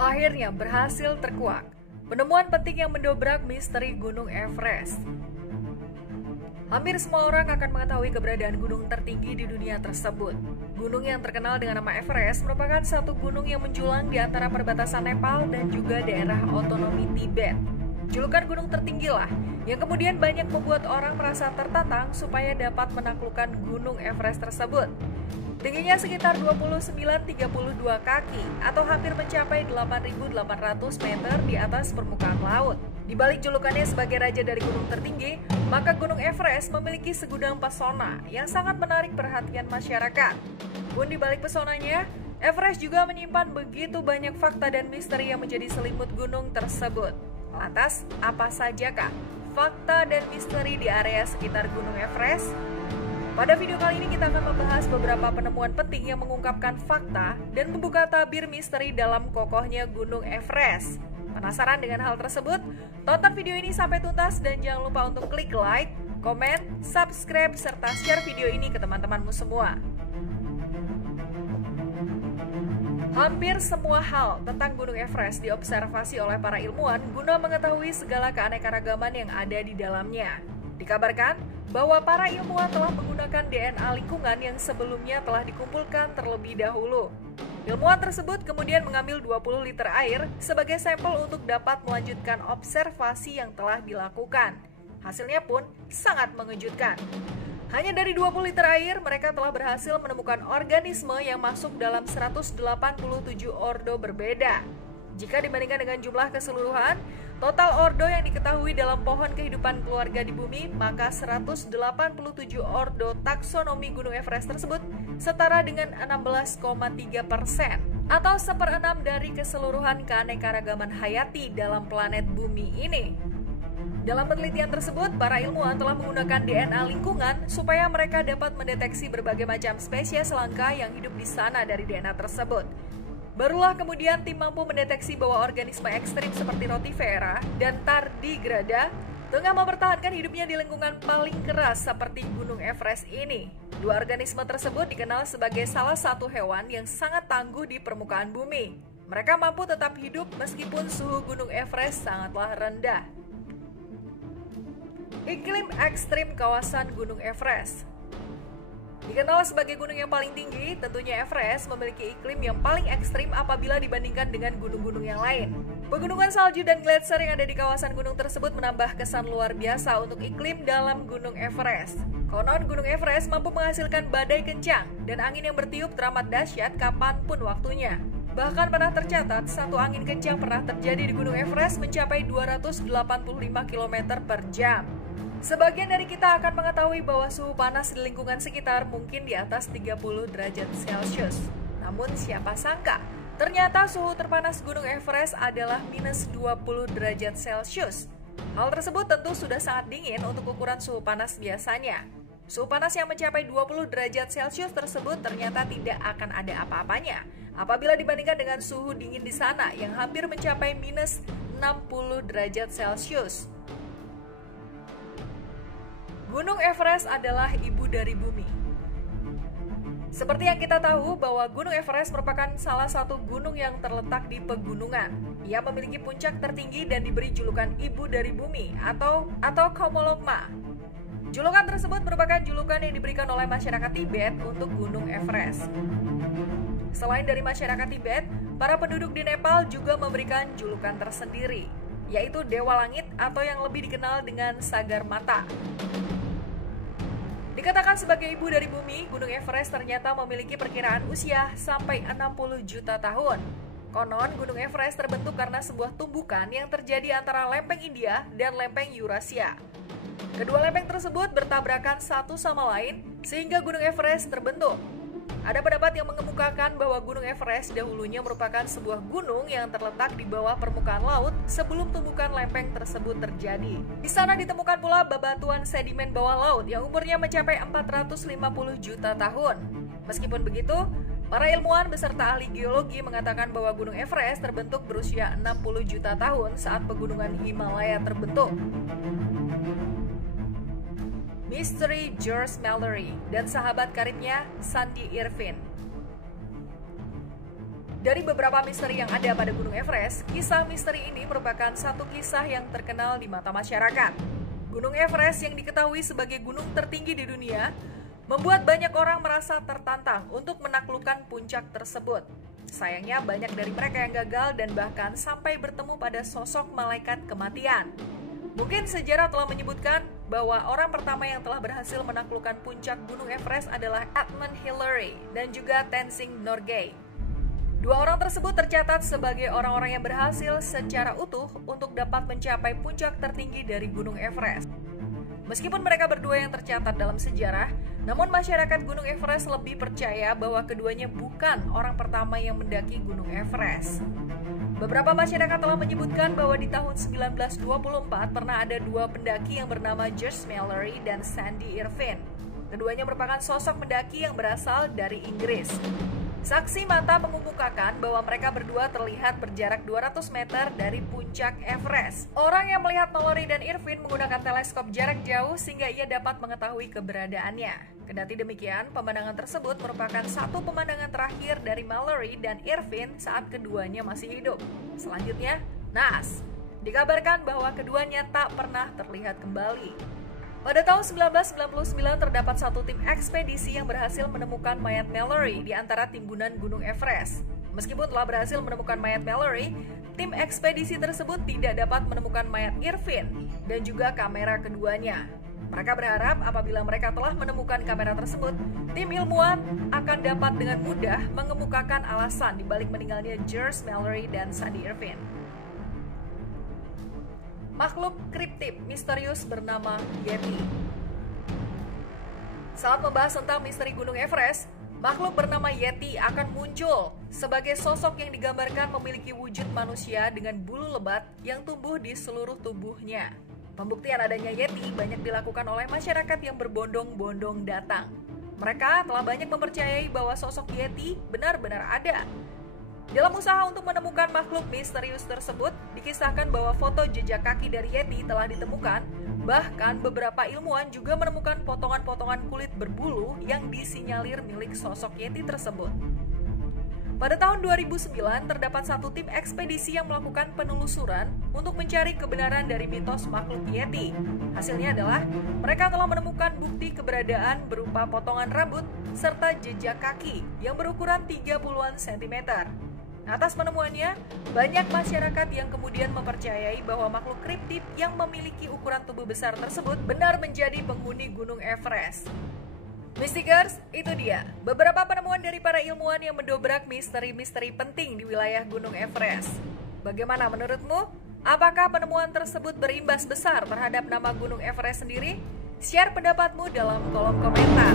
Akhirnya berhasil terkuak. Penemuan penting yang mendobrak misteri Gunung Everest. Hampir semua orang akan mengetahui keberadaan gunung tertinggi di dunia tersebut. Gunung yang terkenal dengan nama Everest merupakan satu gunung yang menjulang di antara perbatasan Nepal dan juga daerah otonomi Tibet. Julukan gunung tertinggi lah yang kemudian banyak membuat orang merasa tertantang supaya dapat menaklukkan Gunung Everest tersebut. Tingginya sekitar 29-32 kaki atau hampir mencapai 8.800 meter di atas permukaan laut. Di balik julukannya sebagai raja dari gunung tertinggi, maka Gunung Everest memiliki segudang pesona yang sangat menarik perhatian masyarakat. Pun di balik pesonanya, Everest juga menyimpan begitu banyak fakta dan misteri yang menjadi selimut gunung tersebut. Lantas, apa sajakah fakta dan misteri di area sekitar Gunung Everest? Pada video kali ini kita akan membahas beberapa penemuan penting yang mengungkapkan fakta dan membuka tabir misteri dalam kokohnya Gunung Everest. Penasaran dengan hal tersebut? Tonton video ini sampai tuntas dan jangan lupa untuk klik like, komen, subscribe, serta share video ini ke teman-temanmu semua. Hampir semua hal tentang Gunung Everest diobservasi oleh para ilmuwan guna mengetahui segala keanekaragaman yang ada di dalamnya. Dikabarkan bahwa para ilmuwan telah menggunakan DNA lingkungan yang sebelumnya telah dikumpulkan terlebih dahulu. Ilmuwan tersebut kemudian mengambil 20 liter air sebagai sampel untuk dapat melanjutkan observasi yang telah dilakukan. Hasilnya pun sangat mengejutkan. Hanya dari 20 liter air, mereka telah berhasil menemukan organisme yang masuk dalam 187 ordo berbeda. Jika dibandingkan dengan jumlah keseluruhan, total ordo yang diketahui dalam pohon kehidupan keluarga di bumi, maka 187 ordo taksonomi Gunung Everest tersebut setara dengan 16,3% atau 1/6 dari keseluruhan keanekaragaman hayati dalam planet bumi ini. Dalam penelitian tersebut, para ilmuwan telah menggunakan DNA lingkungan supaya mereka dapat mendeteksi berbagai macam spesies langka yang hidup di sana dari DNA tersebut. Barulah kemudian tim mampu mendeteksi bahwa organisme ekstrim seperti Rotifera dan Tardigrada tengah mempertahankan hidupnya di lingkungan paling keras seperti Gunung Everest ini. Dua organisme tersebut dikenal sebagai salah satu hewan yang sangat tangguh di permukaan bumi. Mereka mampu tetap hidup meskipun suhu Gunung Everest sangatlah rendah. Iklim ekstrim kawasan Gunung Everest. Dikenal sebagai gunung yang paling tinggi, tentunya Everest memiliki iklim yang paling ekstrim apabila dibandingkan dengan gunung-gunung yang lain. Pegunungan salju dan gletser yang ada di kawasan gunung tersebut menambah kesan luar biasa untuk iklim dalam Gunung Everest. Konon Gunung Everest mampu menghasilkan badai kencang dan angin yang bertiup teramat dahsyat kapanpun waktunya. Bahkan pernah tercatat satu angin kencang pernah terjadi di Gunung Everest mencapai 285 km per jam. Sebagian dari kita akan mengetahui bahwa suhu panas di lingkungan sekitar mungkin di atas 30 derajat Celcius. Namun siapa sangka, ternyata suhu terpanas Gunung Everest adalah minus 20 derajat Celcius. Hal tersebut tentu sudah sangat dingin untuk ukuran suhu panas biasanya. Suhu panas yang mencapai 20 derajat Celcius tersebut ternyata tidak akan ada apa-apanya apabila dibandingkan dengan suhu dingin di sana yang hampir mencapai minus 60 derajat Celcius. Gunung Everest adalah ibu dari bumi. Seperti yang kita tahu bahwa Gunung Everest merupakan salah satu gunung yang terletak di pegunungan. Ia memiliki puncak tertinggi dan diberi julukan ibu dari bumi atau Kaumologma. Julukan tersebut merupakan julukan yang diberikan oleh masyarakat Tibet untuk Gunung Everest. Selain dari masyarakat Tibet, para penduduk di Nepal juga memberikan julukan tersendiri, yaitu Dewa Langit atau yang lebih dikenal dengan Sagarmatha. Dikatakan sebagai ibu dari bumi, Gunung Everest ternyata memiliki perkiraan usia sampai 60 juta tahun. Konon, Gunung Everest terbentuk karena sebuah tumbukan yang terjadi antara lempeng India dan lempeng Eurasia. Kedua lempeng tersebut bertabrakan satu sama lain sehingga Gunung Everest terbentuk. Ada pendapat yang mengemukakan bahwa Gunung Everest dahulunya merupakan sebuah gunung yang terletak di bawah permukaan laut sebelum tumbukan lempeng tersebut terjadi. Di sana ditemukan pula bebatuan sedimen bawah laut yang umurnya mencapai 450 juta tahun. Meskipun begitu, para ilmuwan beserta ahli geologi mengatakan bahwa Gunung Everest terbentuk berusia 60 juta tahun saat pegunungan Himalaya terbentuk. Misteri George Mallory dan sahabat karibnya Sandy Irvine. Dari beberapa misteri yang ada pada Gunung Everest, kisah misteri ini merupakan satu kisah yang terkenal di mata masyarakat. Gunung Everest yang diketahui sebagai gunung tertinggi di dunia, membuat banyak orang merasa tertantang untuk menaklukkan puncak tersebut. Sayangnya banyak dari mereka yang gagal dan bahkan sampai bertemu pada sosok malaikat kematian. Mungkin sejarah telah menyebutkan bahwa orang pertama yang telah berhasil menaklukkan puncak Gunung Everest adalah Edmund Hillary dan juga Tenzing Norgay. Dua orang tersebut tercatat sebagai orang-orang yang berhasil secara utuh untuk dapat mencapai puncak tertinggi dari Gunung Everest. Meskipun mereka berdua yang tercatat dalam sejarah, namun masyarakat Gunung Everest lebih percaya bahwa keduanya bukan orang pertama yang mendaki Gunung Everest. Beberapa masyarakat telah menyebutkan bahwa di tahun 1924 pernah ada dua pendaki yang bernama George Mallory dan Sandy Irvine. Keduanya merupakan sosok pendaki yang berasal dari Inggris. Saksi mata mengemukakan bahwa mereka berdua terlihat berjarak 200 meter dari puncak Everest. Orang yang melihat Mallory dan Irvine menggunakan teleskop jarak jauh sehingga ia dapat mengetahui keberadaannya. Kendati demikian, pemandangan tersebut merupakan satu pemandangan terakhir dari Mallory dan Irvine saat keduanya masih hidup. Selanjutnya, naas. Dikabarkan bahwa keduanya tak pernah terlihat kembali. Pada tahun 1999 terdapat satu tim ekspedisi yang berhasil menemukan mayat Mallory di antara timbunan Gunung Everest. Meskipun telah berhasil menemukan mayat Mallory, tim ekspedisi tersebut tidak dapat menemukan mayat Irvine dan juga kamera keduanya. Mereka berharap apabila mereka telah menemukan kamera tersebut, tim ilmuwan akan dapat dengan mudah mengemukakan alasan dibalik meninggalnya George Mallory dan Sandy Irvine. Makhluk kriptid misterius bernama Yeti. Saat membahas tentang misteri Gunung Everest, makhluk bernama Yeti akan muncul sebagai sosok yang digambarkan memiliki wujud manusia dengan bulu lebat yang tumbuh di seluruh tubuhnya. Pembuktian adanya Yeti banyak dilakukan oleh masyarakat yang berbondong-bondong datang. Mereka telah banyak mempercayai bahwa sosok Yeti benar-benar ada. Dalam usaha untuk menemukan makhluk misterius tersebut, dikisahkan bahwa foto jejak kaki dari Yeti telah ditemukan, bahkan beberapa ilmuwan juga menemukan potongan-potongan kulit berbulu yang disinyalir milik sosok Yeti tersebut. Pada tahun 2009, terdapat satu tim ekspedisi yang melakukan penelusuran untuk mencari kebenaran dari mitos makhluk Yeti. Hasilnya adalah, mereka telah menemukan bukti keberadaan berupa potongan rambut serta jejak kaki yang berukuran 30-an cm. Atas penemuannya, banyak masyarakat yang kemudian mempercayai bahwa makhluk kriptid yang memiliki ukuran tubuh besar tersebut benar menjadi penghuni Gunung Everest. Mystikers, itu dia beberapa penemuan dari para ilmuwan yang mendobrak misteri-misteri penting di wilayah Gunung Everest. Bagaimana menurutmu? Apakah penemuan tersebut berimbas besar terhadap nama Gunung Everest sendiri? Share pendapatmu dalam kolom komentar.